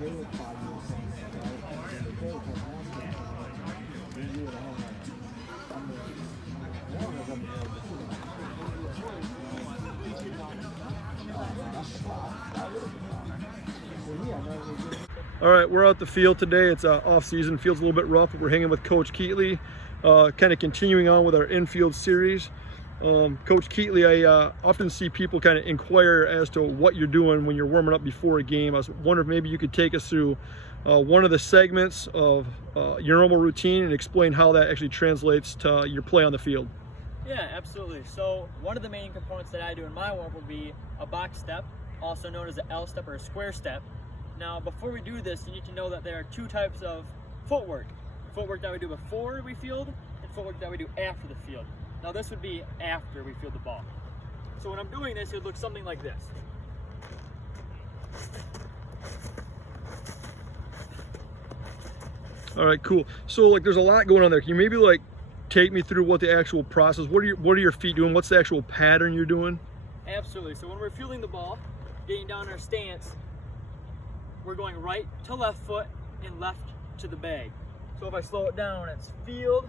All right, we're out the field today. It's off season. Field's a little bit rough, but we're hanging with Coach Keatley, kind of continuing on with our Infield series. Coach Keatley, I often see people kind of inquire as to what you're doing when you're warming up before a game. I was wondering if maybe you could take us through one of the segments of your normal routine and explain how that actually translates to your play on the field. Yeah, absolutely. So one of the main components that I do in my warm-up will be a box step, also known as an L step or a square step. Now, before we do this, you need to know that there are two types of footwork. Footwork that we do before we field and footwork that we do after the field. Now, this would be after we field the ball. So when I'm doing this, it would look something like this. All right, cool. So like there's a lot going on there. Can you maybe like take me through what the actual process, what are your feet doing? What's the actual pattern you're doing? Absolutely. So when we're fielding the ball, getting down our stance, we're going right to left foot and left to the bag. So if I slow it down, it's field,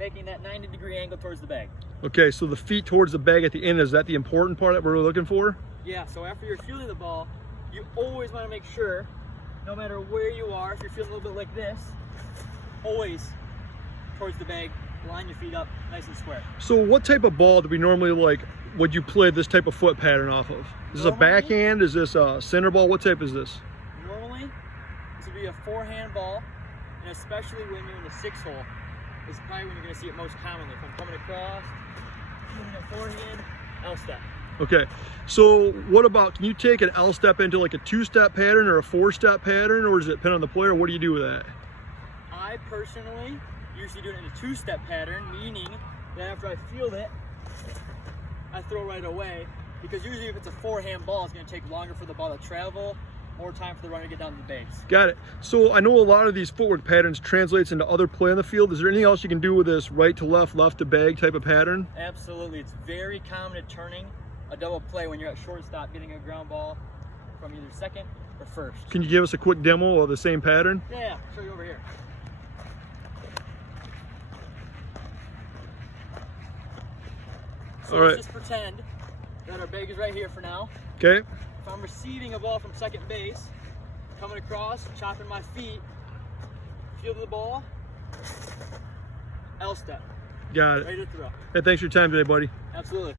making that 90-degree angle towards the bag. Okay, so the feet towards the bag at the end, is that the important part that we're looking for? Yeah, so after you're fielding the ball, you always want to make sure, no matter where you are, if you're feeling a little bit like this, always towards the bag, line your feet up nice and square. So what type of ball do we normally would you play this type of foot pattern off of? Is this a backhand? Is this a center ball? What type is this? Normally, this would be a forehand ball, and especially when you're in the 6-hole, is probably when you're going to see it most commonly. If I'm coming across, shooting a forehand, L step. Okay, so what about, can you take an L step into like a 2-step pattern or a 4-step pattern, or does it depend on the player? What do you do with that? I personally usually do it in a 2-step pattern, meaning that after I field it, I throw right away, because usually if it's a forehand ball, it's going to take longer for the ball to travel, more time for the runner to get down to the base. Got it. So I know a lot of these footwork patterns translates into other play on the field. Is there anything else you can do with this right to left, left to bag type of pattern? Absolutely. It's very common to turning a double play when you're at shortstop getting a ground ball from either second or first. Can you give us a quick demo of the same pattern? Yeah, I'll show you over here. So let's just pretend that our bag is right here for now. Okay. If I'm receiving a ball from second base, coming across, chopping my feet, fielding the ball, L step. Got it. Ready to throw. Hey, thanks for your time today, buddy. Absolutely.